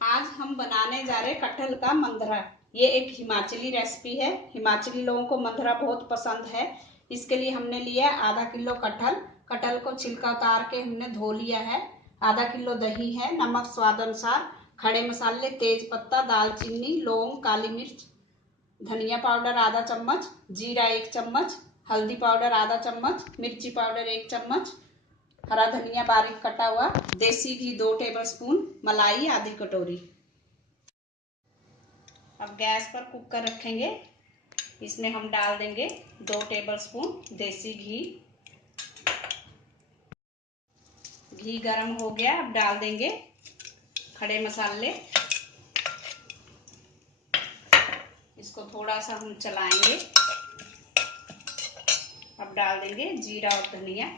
आज हम बनाने जा रहे कटहल का मंद्रा। ये एक हिमाचली रेसिपी है। हिमाचली लोगों को मंद्रा बहुत पसंद है। इसके लिए हमने लिया है आधा किलो कटहल। कटहल को छिलका उतार के हमने धो लिया है। आधा किलो दही है, नमक स्वाद अनुसार, खड़े मसाले, तेज पत्ता, दालचीनी, लौंग, काली मिर्च, धनिया पाउडर आधा चम्मच, जीरा 1 चम्मच, हल्दी पाउडर आधा चम्मच, मिर्ची पाउडर 1 चम्मच, हरा धनिया बारीक कटा हुआ, देसी घी 2 टेबलस्पून, मलाई आधी कटोरी। अब गैस पर कुकर रखेंगे। इसमें हम डाल देंगे 2 टेबलस्पून देसी घी। घी गरम हो गया, अब डाल देंगे खड़े मसाले। इसको थोड़ा सा हम चलाएंगे। अब डाल देंगे जीरा और धनिया।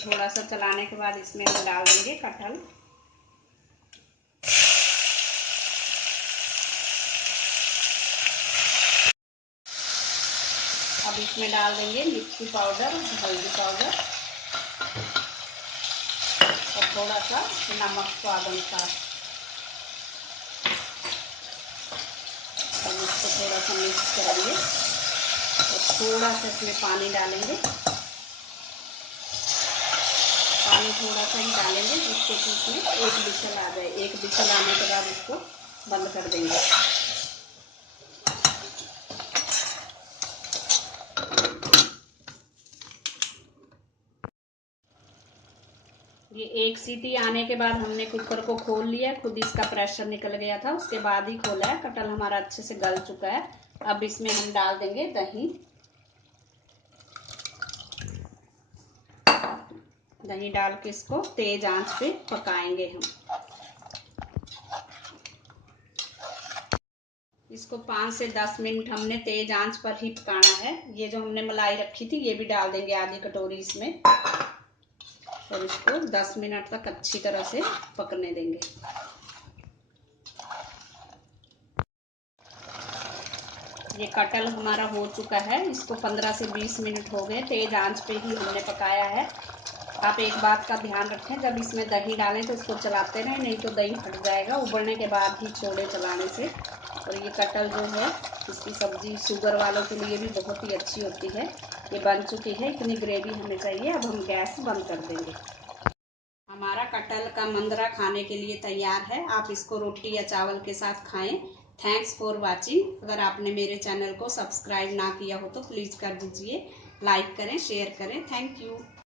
थोड़ा सा चलाने के बाद इसमें हम डाल देंगे कटहल। अब इसमें डाल देंगे मिर्ची पाउडर, हल्दी पाउडर और थोड़ा सा नमक स्वाद अनुसार। अब इसको थोड़ा सा मिक्स करेंगे और थोड़ा सा इसमें पानी डालेंगे। पानी थोड़ा सा ही डालेंगे जिससे कि इसमें एक विसल आ जाए। एक विसल आने के बाद इसको बंद कर देंगे। ये एक सीटी आने के बाद हमने कुकर को खोल लिया। खुद इसका प्रेशर निकल गया था, उसके बाद ही खोला है। कटहल हमारा अच्छे से गल चुका है। अब इसमें हम डाल देंगे दही। दही डाल के इसको तेज आंच पे पकाएंगे हम। इसको 5 से 10 मिनट हमने तेज आंच पर ही पकाना है। ये जो हमने मलाई रखी थी ये भी डाल देंगे आधी कटोरी इसमें और इसको 10 मिनट तक अच्छी तरह से पकने देंगे। ये कटहल हमारा हो चुका है। इसको 15 से 20 मिनट हो गए, तेज आंच पे ही हमने पकाया है। आप एक बात का ध्यान रखें, जब इसमें दही डालें तो इसको चलाते रहें, नहीं तो दही फट जाएगा। उबलने के बाद ही छोड़े चलाने से। और ये कटहल जो है इसकी सब्जी शुगर वालों के लिए भी बहुत ही अच्छी होती है। ये बन चुकी है, इतनी ग्रेवी हमें चाहिए। अब हम गैस बंद कर देंगे। हमारा कटहल का मंद्रा खाने के लिए तैयार है। आप इसको रोटी या चावल के साथ खाएं। Thanks for watching. अगर आपने मेरे चैनल को सब्सक्राइब ना किया हो तो प्लीज़ कर दीजिए। लाइक करें, शेयर करें। Thank you.